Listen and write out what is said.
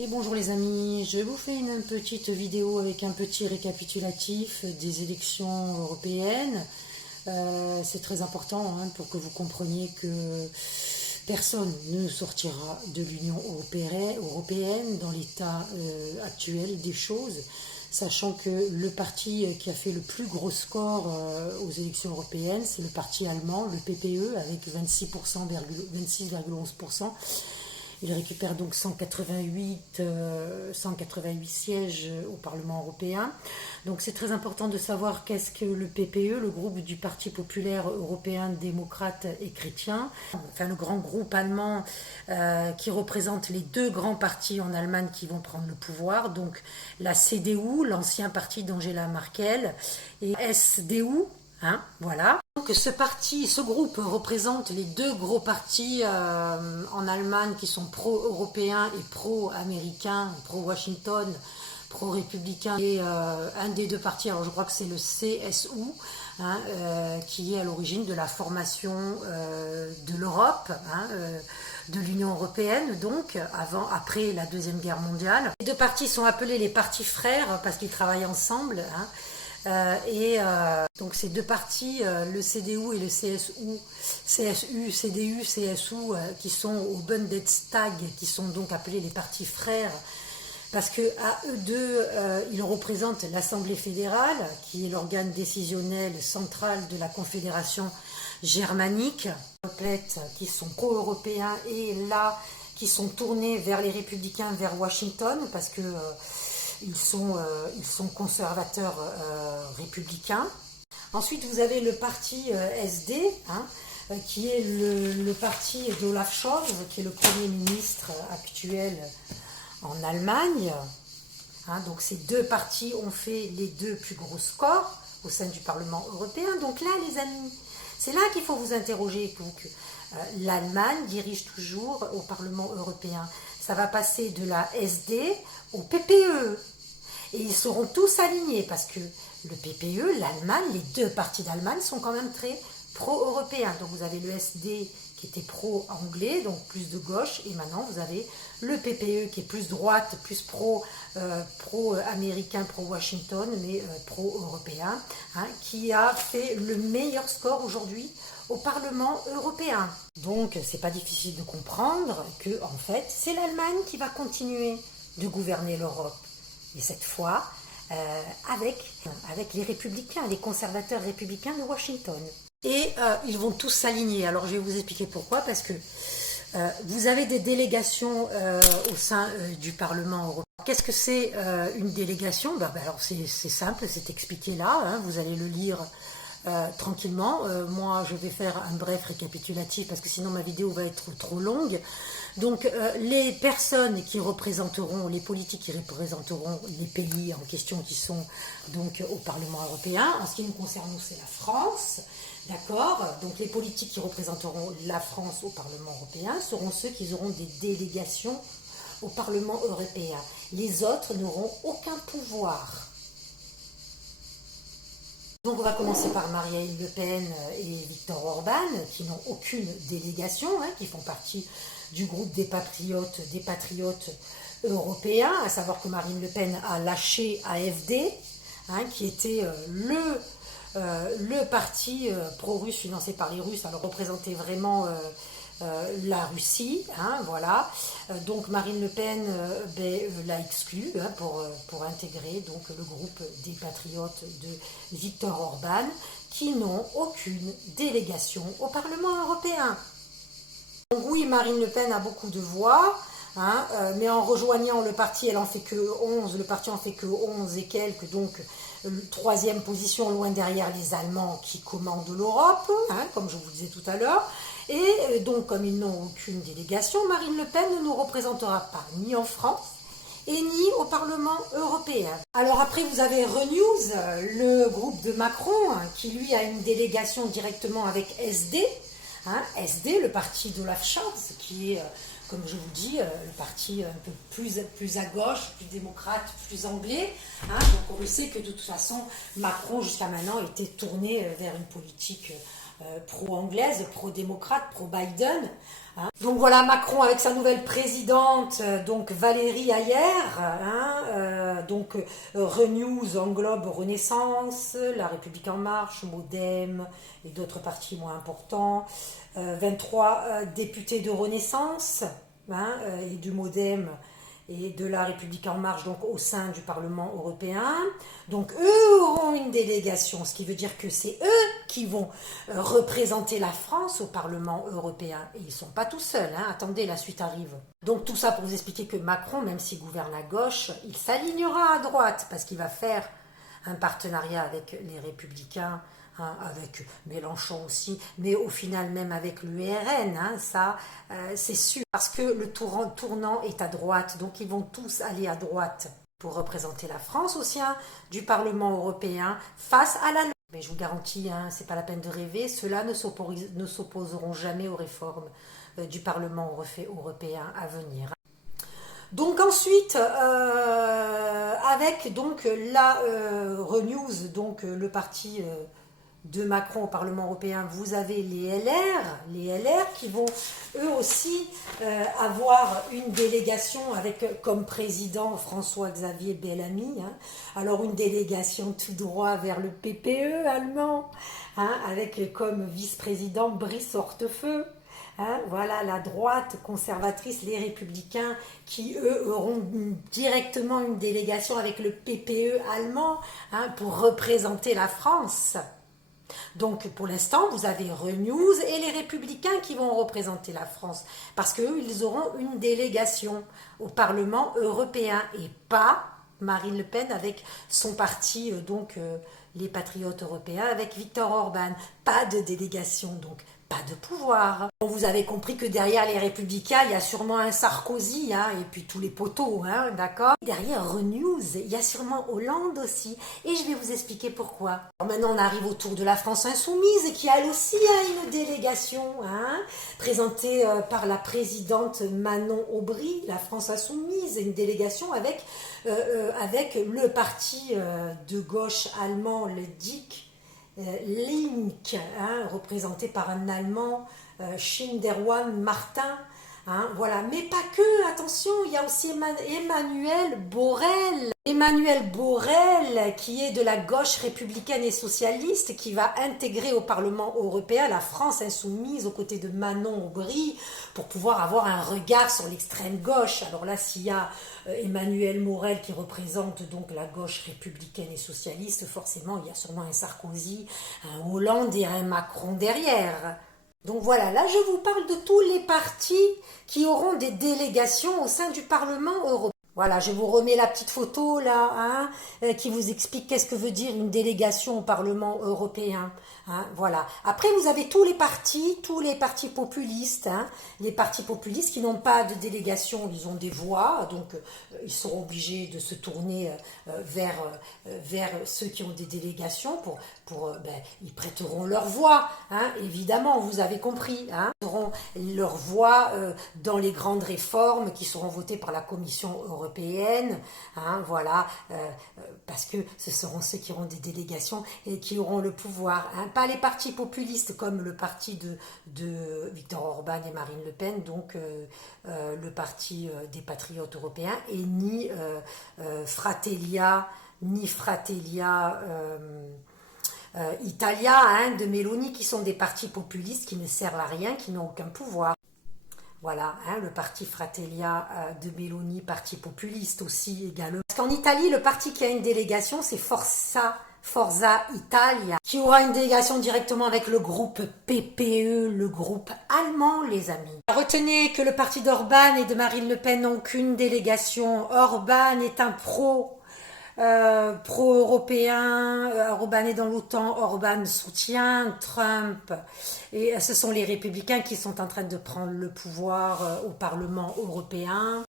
Et bonjour les amis, je vous fais une petite vidéo avec un petit récapitulatif des élections européennes. C'est très important pour que vous compreniez que personne ne sortira de l'Union européenne dans l'état actuel des choses, sachant que le parti qui a fait le plus gros score aux élections européennes, c'est le parti allemand, le PPE, avec 26,11%. Il récupère donc 188 sièges au Parlement européen. Donc c'est très important de savoir qu'est-ce que le PPE, le groupe du Parti populaire européen démocrate et chrétien, enfin le grand groupe allemand qui représente les deux grands partis en Allemagne qui vont prendre le pouvoir, donc la CDU, l'ancien parti d'Angela Merkel, et SDU. Voilà. Donc ce groupe représente les deux gros partis en Allemagne qui sont pro-européens et pro-américains, pro-Washington, pro-républicain. Et un des deux partis, alors je crois que c'est le CSU, qui est à l'origine de la formation de l'Europe, de l'Union européenne, donc après la Deuxième Guerre mondiale. Les deux partis sont appelés les partis frères parce qu'ils travaillent ensemble. Donc ces deux partis, le CDU et le CDU, CSU, qui sont au Bundestag, qui sont donc appelés les partis frères, parce que à eux deux, ils représentent l'Assemblée fédérale, qui est l'organe décisionnel central de la Confédération germanique, qui sont pro-européens et là, qui sont tournés vers les républicains, vers Washington, parce que ils sont conservateurs républicains. Ensuite, vous avez le parti SD, qui est le parti d'Olaf Scholz, qui est le Premier ministre actuel en Allemagne. Donc ces deux partis ont fait les deux plus gros scores au sein du Parlement européen. Donc là, les amis, c'est là qu'il faut vous interroger. L'Allemagne dirige toujours au Parlement européen. Ça va passer de la SD au PPE. Et ils seront tous alignés parce que le PPE, l'Allemagne, les deux partis d'Allemagne sont quand même très pro-européens. Donc vous avez le SD qui était pro-anglais, donc plus de gauche, et maintenant vous avez le PPE qui est plus droite, plus pro-américain, pro-Washington, mais pro-européen, qui a fait le meilleur score aujourd'hui au Parlement européen. Donc c'est pas difficile de comprendre que en fait c'est l'Allemagne qui va continuer de gouverner l'Europe. Et cette fois, avec les républicains, les conservateurs républicains de Washington. Et ils vont tous s'aligner. Alors je vais vous expliquer pourquoi. Parce que vous avez des délégations au sein du Parlement européen. Qu'est-ce que c'est une délégation? Alors c'est simple, c'est expliqué là. Vous allez le lire tranquillement. Moi, je vais faire un bref récapitulatif parce que sinon ma vidéo va être trop longue. Donc, les personnes qui représenteront, les politiques qui représenteront les pays en question qui sont donc au Parlement européen, en ce qui nous concerne, nous, c'est la France, d'accord? Donc, les politiques qui représenteront la France au Parlement européen seront ceux qui auront des délégations au Parlement européen. Les autres n'auront aucun pouvoir. Donc on va commencer par Marine Le Pen et Viktor Orban, qui n'ont aucune délégation, qui font partie du groupe des patriotes européens, à savoir que Marine Le Pen a lâché AfD, qui était le parti pro-russe financé par les Russes, alors représentait vraiment la Russie, voilà. Donc Marine Le Pen l'a exclue pour intégrer donc le groupe des patriotes de Viktor Orban, qui n'ont aucune délégation au Parlement européen. Donc oui, Marine Le Pen a beaucoup de voix, mais en rejoignant le parti, elle en fait que 11, le parti en fait que 11 et quelques, donc troisième position loin derrière les Allemands qui commandent l'Europe, comme je vous disais tout à l'heure. Et donc, comme ils n'ont aucune délégation, Marine Le Pen ne nous représentera pas ni en France et ni au Parlement européen. Alors après, vous avez Renews, le groupe de Macron, qui lui a une délégation directement avec SD, SD, le parti d'Olaf Scholz, qui est, comme je vous dis, le parti un peu plus à gauche, plus démocrate, plus anglais. Donc on le sait que de toute façon, Macron, jusqu'à maintenant, était tourné vers une politique pro-anglaise, pro-démocrate, pro-Biden. Hein. Donc voilà, Macron avec sa nouvelle présidente, donc Valérie Hayer, hein, Renews englobe Renaissance, La République En Marche, Modem et d'autres partis moins importants, 23 députés de Renaissance, hein, et du Modem et de La République En Marche, donc au sein du Parlement européen. Donc eux auront une délégation, ce qui veut dire que c'est eux qui vont représenter la France au Parlement européen. Et ils ne sont pas tout seuls, hein. Attendez, la suite arrive. Donc tout ça pour vous expliquer que Macron, même s'il gouverne à gauche, il s'alignera à droite, parce qu'il va faire un partenariat avec les Républicains, hein, avec Mélenchon aussi, mais au final même avec l'URN, hein, ça c'est sûr, parce que le tournant est à droite, donc ils vont tous aller à droite pour représenter la France au sein du Parlement européen face à la... Mais je vous garantis, hein, c'est pas la peine de rêver, ceux-là ne s'opposeront jamais aux réformes du Parlement européen à venir. Donc ensuite, avec donc la Renews, donc le parti de Macron au Parlement européen, vous avez les LR qui vont eux aussi avoir une délégation avec comme président François-Xavier Bellamy, hein. Alors une délégation tout droit vers le PPE allemand, hein, avec comme vice-président Brice Hortefeux. Hein, voilà la droite conservatrice, les Républicains, qui eux auront directement une délégation avec le PPE allemand, hein, pour représenter la France. Donc pour l'instant, vous avez Renews et les Républicains qui vont représenter la France, parce qu'eux, ils auront une délégation au Parlement européen et pas Marine Le Pen avec son parti, les Patriotes européens, avec Viktor Orban. Pas de délégation, donc pas de pouvoir. Vous avez compris que derrière les Républicains, il y a sûrement un Sarkozy, hein, et puis tous les poteaux, hein, d'accord. Derrière Renews, il y a sûrement Hollande aussi, et je vais vous expliquer pourquoi. Alors maintenant, on arrive au tour de la France Insoumise, qui elle aussi a une délégation, hein, présentée par la présidente Manon Aubry, la France Insoumise, une délégation avec le parti de gauche allemand, le DIK, Link, hein, représenté par un Allemand, Schinderwan Martin, hein, voilà. Mais pas que, attention, il y a aussi Emmanuel Borrell. Emmanuel Borrell, qui est de la gauche républicaine et socialiste, qui va intégrer au Parlement européen la France insoumise aux côtés de Manon Aubry pour pouvoir avoir un regard sur l'extrême gauche. Alors là, s'il y a Emmanuel Borrell qui représente donc la gauche républicaine et socialiste, forcément, il y a sûrement un Sarkozy, un Hollande et un Macron derrière. Donc voilà, là je vous parle de tous les partis qui auront des délégations au sein du Parlement européen. Voilà, je vous remets la petite photo là, hein, qui vous explique qu'est-ce que veut dire une délégation au Parlement européen. Hein, voilà. Après, vous avez tous les partis populistes, hein, les partis populistes qui n'ont pas de délégation, ils ont des voix, donc ils seront obligés de se tourner vers ceux qui ont des délégations ils prêteront leur voix, hein, évidemment, vous avez compris, hein, ils auront leur voix dans les grandes réformes qui seront votées par la Commission européenne, hein, voilà, parce que ce seront ceux qui auront des délégations et qui auront le pouvoir, hein, pas les partis populistes comme le parti de Viktor Orban et Marine Le Pen, donc le parti des Patriotes européens, et ni Fratellia Italia, hein, de Meloni, qui sont des partis populistes qui ne servent à rien, qui n'ont aucun pouvoir. Voilà, hein, le parti Fratellia de Meloni, parti populiste aussi également. Parce qu'en Italie, le parti qui a une délégation, c'est Forza Italia, qui aura une délégation directement avec le groupe PPE, le groupe allemand, les amis. Retenez que le parti d'Orban et de Marine Le Pen n'ont qu'une délégation. Orban est un pro-européen, Orban est dans l'OTAN, Orban soutient Trump, et ce sont les Républicains qui sont en train de prendre le pouvoir au Parlement européen.